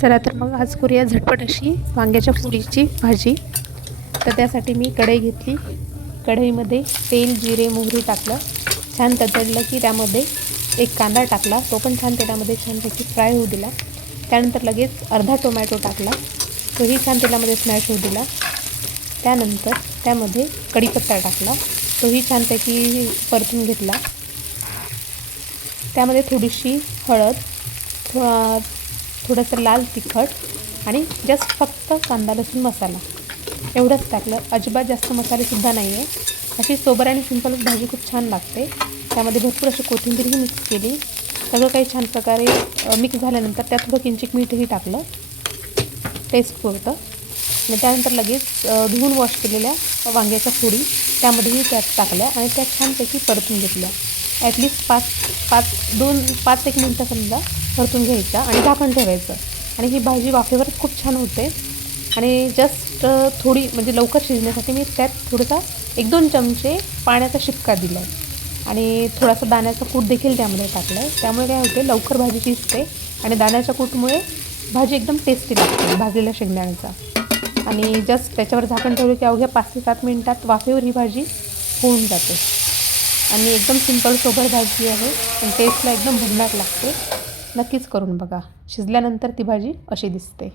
चला तर मग आज करूया झटपट अशी वांग्याच्या फोडीची भाजी। तर त्यासाठी मी कढई घेतली। कढईमध्ये तेल, जिरे, मोहरी टाकलं। छान तडतडलं की त्यामध्ये एक कांदा टाकला, तो पण छान तेलामध्ये छानपैकी फ्राय होऊ दिला। त्यानंतर लगेच अर्धा टोमॅटो टाकला, तोही छान तेलामध्ये स्मॅश होऊ दिला। त्यानंतर त्यामध्ये कढीपत्ता टाकला, तोही छानपैकी परतून घेतला। त्यामध्ये थोडीशी हळद, थोडंसं लाल तिखट आणि जस्ट फक्त कांदा लसूण मसाला एवढंच टाकलं। अजिबात जास्त मसालेसुद्धा नाही आहे। अशी सोबर आणि सिंपलच भाजी खूप छान लागते। त्यामध्ये भरपूर अशी कोथिंबीरही मिक्स केली। सगळं काही छान प्रकारे मिक्स झाल्यानंतर त्यात थोडं किंचित मीठही टाकलं टेस्टपुरतं। आणि त्यानंतर लगेच धुवून वॉश केलेल्या वांग्याच्या फोडी त्यामध्येही त्यात टाकल्या आणि त्या छानपैकी परतून घेतल्या। ॲटलिस्ट 5-1 मिनटं समजा परतून घ्यायचा आणि झाकण ठेवायचं। आणि ही भाजी वाफेवरच खूप छान होते। आणि जस्ट थोडी म्हणजे लवकर शिजण्यासाठी मी त्यात थोडासा 1-2 चमचे पाण्याचा शिपका दिला आहे आणि थोडासा दाण्याचा कूट देखील त्यामध्ये टाकला आहे। त्यामुळे काय होते, लवकर भाजी शिजते आणि दाण्याच्या कूटमुळे भाजी एकदम टेस्टी लागते भाजलेल्या शेंगदाण्याचा। आणि जस्ट त्याच्यावर झाकण ठेवलं की अवघ्या 5 ते 7 मिनिटात वाफेवर ही भाजी होऊन जाते। आणि एकदम सिंपल सोबर भाजी आहे आणि टेस्टला एकदम भन्नाट लागते। नक्कीच करून बघा। शिजल्यानंतर ती भाजी अशी दिसते।